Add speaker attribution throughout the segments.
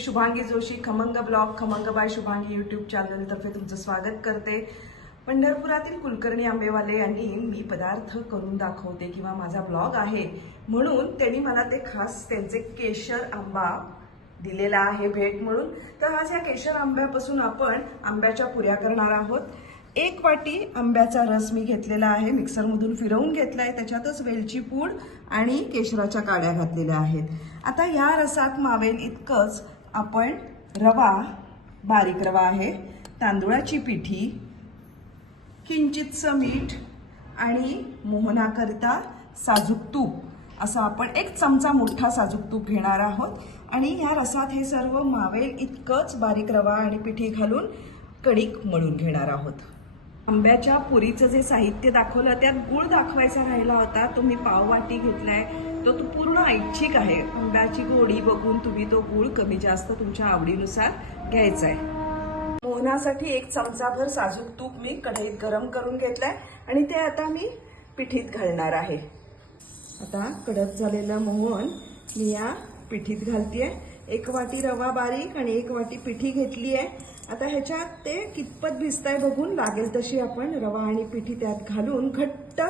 Speaker 1: मी शुभांगी जोशी खमंग ब्लॉग खमंग by Shubhangi YouTube चॅनलतर्फे तुमचं स्वागत करते. पंढरपुरातील कुलकर्णी आंबेवाले यांनी मी पदार्थ करून दाखवते किंवा माझा ब्लॉग आहे. म्हणून त्यांनी मला ते खास त्यांचे केशर आंबा दिलेला आहे भेट म्हणून. तर आज या केशर आंब्यापासून आपण आंब्याच्या पुऱ्या करणार आहोत. एक वाटी आंब्याचा रस मी घेतलेला आहे. मिक्सरमधून फिरवून घेतला आहे त्याच्यातच वेलची पूड आणि केशराच्या काड्या घातलेल्या आहेत. आता या रसात मावेल इतकंच. आपण रवा बारीक रवा आहे तांदुळाची पिठी किंचितचं मीठ आणि मोहनाकरिता साजूक तूप. असं आपण एक चमचा मोठा साजूक तूप घेणार आहोत. आणि या रसात हे सर्व मावेल इतकंच बारीक रवा आणि पिठी घालून कणिक मळून घेणार आहोत. आंब्याच्या पुरीचं जे साहित्य दाखवलं त्यात गुळ दाखवायचा राहिला होता तो मी पाववाटी घेतलाय. तो तो पूर्ण ऐच्छिक आहे. आंब्याची गोडी बघून तुम्ही तो गुळ कमी जास्त तुमच्या आवडीनुसार घ्यायचा आहे मोहनासाठी एक चमचाभर साजूक तूप मी कढईत गरम करून घेतलाय आणि ते आता मी पिठीत घालणार आहे. आता कडक झालेलं मोहन मी या पिठीत घालतीये. एक वाटी रवा बारीक आणि एक वाटी पिठी घेतली आहे. आता ह्याच्यात ते कितपत भिजताय बघून लागेल तशी आपण रवा आणि पिठी त्यात घालून घट्ट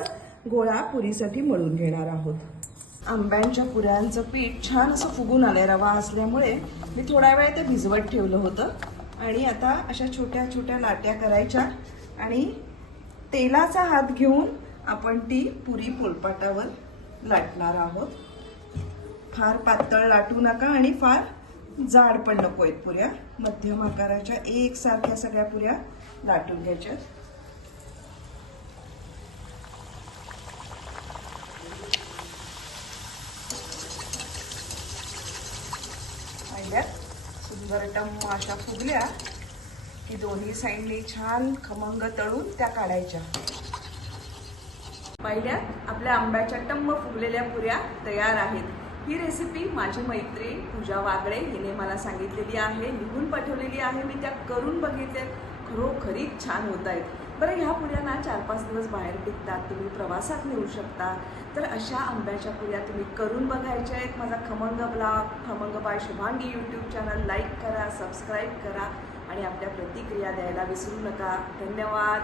Speaker 1: गोळा पुरीसाठी मळून घेणार आहोत. आंब्यांच्या पुऱ्यांचं पीठ छान असं फुगून आलंय रवा असल्यामुळे मी थोडा वेळ ते भिजवत ठेवलं होतं. आणि आता अशा छोट्या छोट्या लाट्या करायच्या आणि तेलाचा हात घेऊन आपण ती पुरी पोलपाटावर लाटणार आहोत. फार पातळ लाटू नका आणि फार जाड पण नको आहेत पुऱ्या. मध्यम आकाराच्या एकसारख्या सगळ्या पुऱ्या लाटून घ्यायच्या. सुंदर टम्म अशा फुगल्या की दोन्ही साईडने छान खमंग तळून त्या काढायच्या. पहिल्यात आपल्या आंब्याच्या टम्म फुगलेल्या पुऱ्या तयार आहेत. ही रेसिपी माझी मैत्रीण पूजा वागळे हिने मला सांगितलेली आहे लिहून पाठवलेली आहे मी त्या करून बघितल्या. खरोखरीच छान होत आहेत. बरं ह्या पुऱ्या ना चार पाच दिवस बाहेर टिकतात तुम्ही प्रवासात नेऊ शकता. तर अशा आंब्याच्या पुऱ्या तुम्ही करून बघायच्या आहेत. माझा Khamang blog Khamang by Shubhangi YouTube channel like करा सबस्क्राईब करा आणि आपल्या प्रतिक्रिया द्यायला विसरू नका. धन्यवाद.